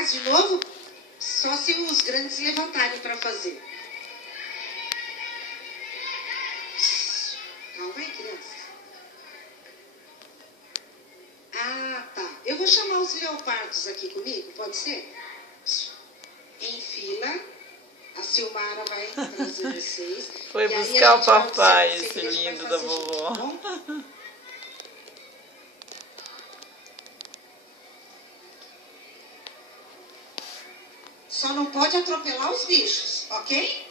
Faz de novo? Só se os grandes levantarem para fazer. Calma aí, criança. Ah, tá. Eu vou chamar os leopardos aqui comigo, pode ser? Em fila. A Silmara vai trazer vocês. Foi buscar o papai, esse lindo da vovó. Tá. Só não pode atropelar os bichos, ok?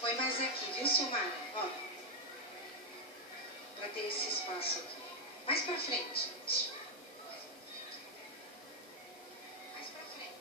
Põe mais aqui, viu, Silmara? Ó. Pra ter esse espaço aqui. Mais pra frente. Mais pra frente.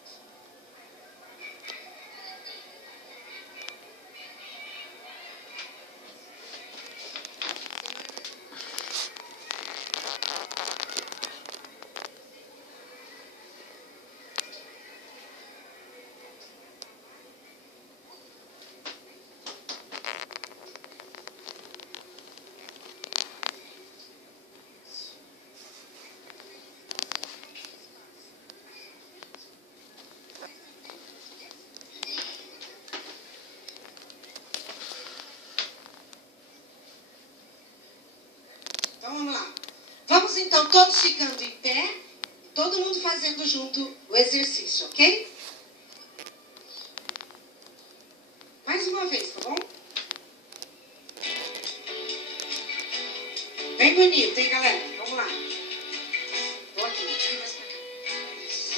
Então vamos lá. Vamos então todos ficando em pé, todo mundo fazendo junto o exercício, ok? Mais uma vez, tá bom? Bem bonito, hein, galera? Vamos lá. Vou aqui, vem mais pra cá. Isso.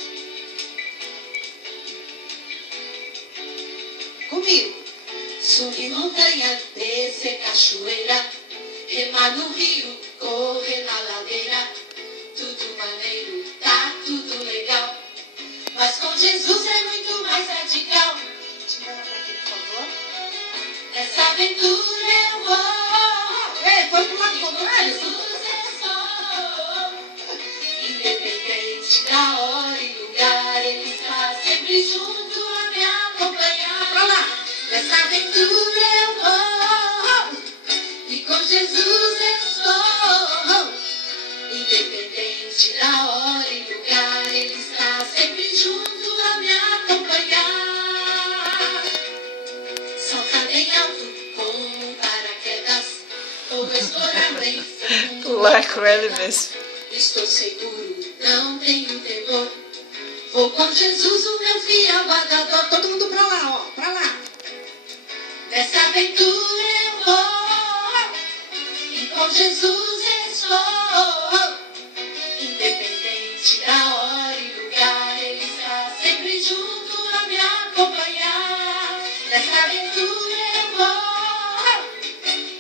Comigo. Subir montanha, descer cachoeira, remar no rio, correr na ladeira, tudo maneiro, tá tudo legal, mas com Jesus é muito mais radical. Tira ela daqui, por favor. Nessa aventura eu vou. Ei, foi pro lado contrário. Jesus eu sou. Independente da hora e lugar, Ele está sempre junto a me acompanhar. Pra lá. Nessa aventura eu vou. E com Jesus eu sou. Independente da hora e lugar, Ele está sempre junto a me acompanhar. Salta bem alto como um paraquedas, ou explorar bem fundo. Lá com ele mesmo. Estou seguro, não tenho temor. Vou com Jesus, o meu fiel guardador. Todo mundo pra lá, ó, pra lá. Nessa aventura eu vou. E com Jesus estou. Independente da hora e lugar, Ele está sempre junto a me acompanhar. Nessa aventura eu vou.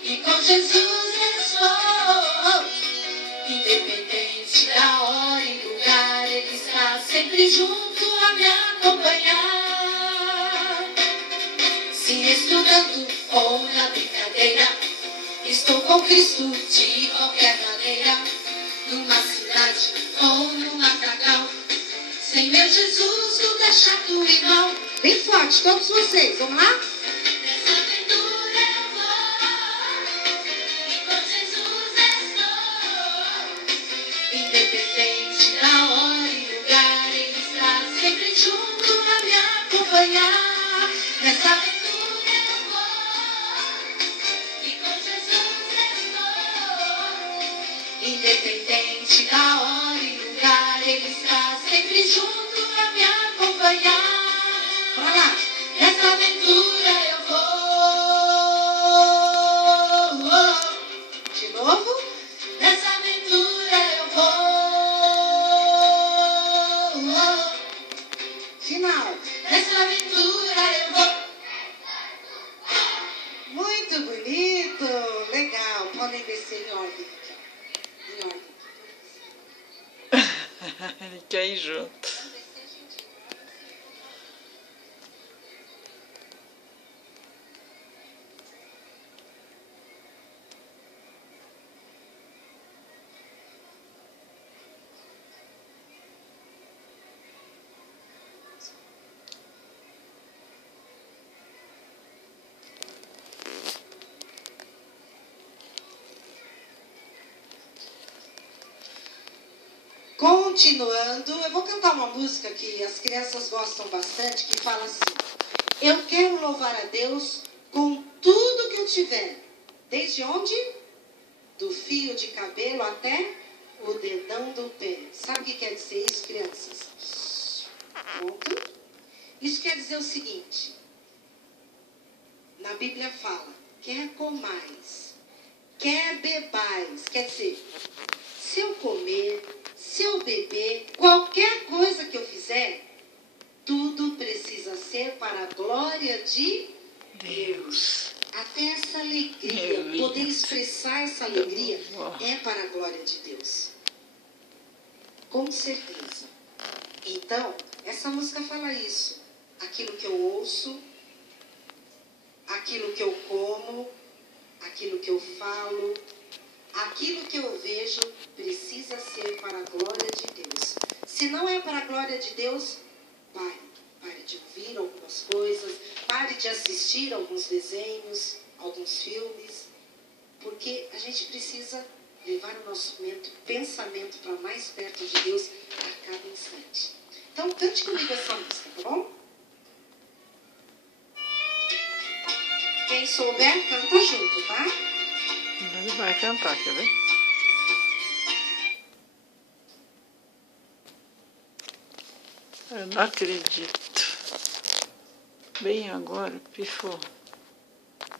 E com Jesus estou. Independente da hora e lugar, Ele está sempre junto a me acompanhar. Se estudando ou na brincadeira, estou com Cristo de qualquer maneira. Numa cidade ou num matagal, sem meu Jesus tudo é chato e mal. Bem forte, todos vocês, vamos lá? Nessa aventura eu vou. E com Jesus estou. Independente da hora e lugar, Ele está sempre junto a me acompanhar. Nessa aventura eu vou. E com Jesus estou. Independente da hora e lugar, Ele está sempre junto a me acompanhar. Bora lá. Nessa aventura eu vou. De novo. Nessa aventura eu vou. Final. Nessa aventura eu vou. Muito bonito. Legal. Podem descer em ordem. Em ordem. Ele quer ir junto. Com continuando, eu vou cantar uma música que as crianças gostam bastante, que fala assim: eu quero louvar a Deus com tudo que eu tiver. Desde onde? Do fio de cabelo até o dedão do pé. Sabe o que quer dizer isso, crianças? Pronto. Isso quer dizer o seguinte. Na Bíblia fala: quer comais, quer bebais. Quer dizer, se eu comer, se eu beber, qualquer coisa que eu fizer, tudo precisa ser para a glória de Deus. Até essa alegria, poder expressar essa alegria, é para a glória de Deus. Com certeza. Então, essa música fala isso. Aquilo que eu ouço, aquilo que eu como, aquilo que eu falo, aquilo que eu vejo, precisa ser para a glória de Deus. Se não é para a glória de Deus, pare de ouvir algumas coisas, pare de assistir alguns desenhos, alguns filmes, porque a gente precisa levar o nosso pensamento para mais perto de Deus a cada instante. Então, cante comigo essa música, tá bom? Quem souber, canta junto, tá? Ele vai cantar, quer ver? Eu não acredito. Bem agora, pifou.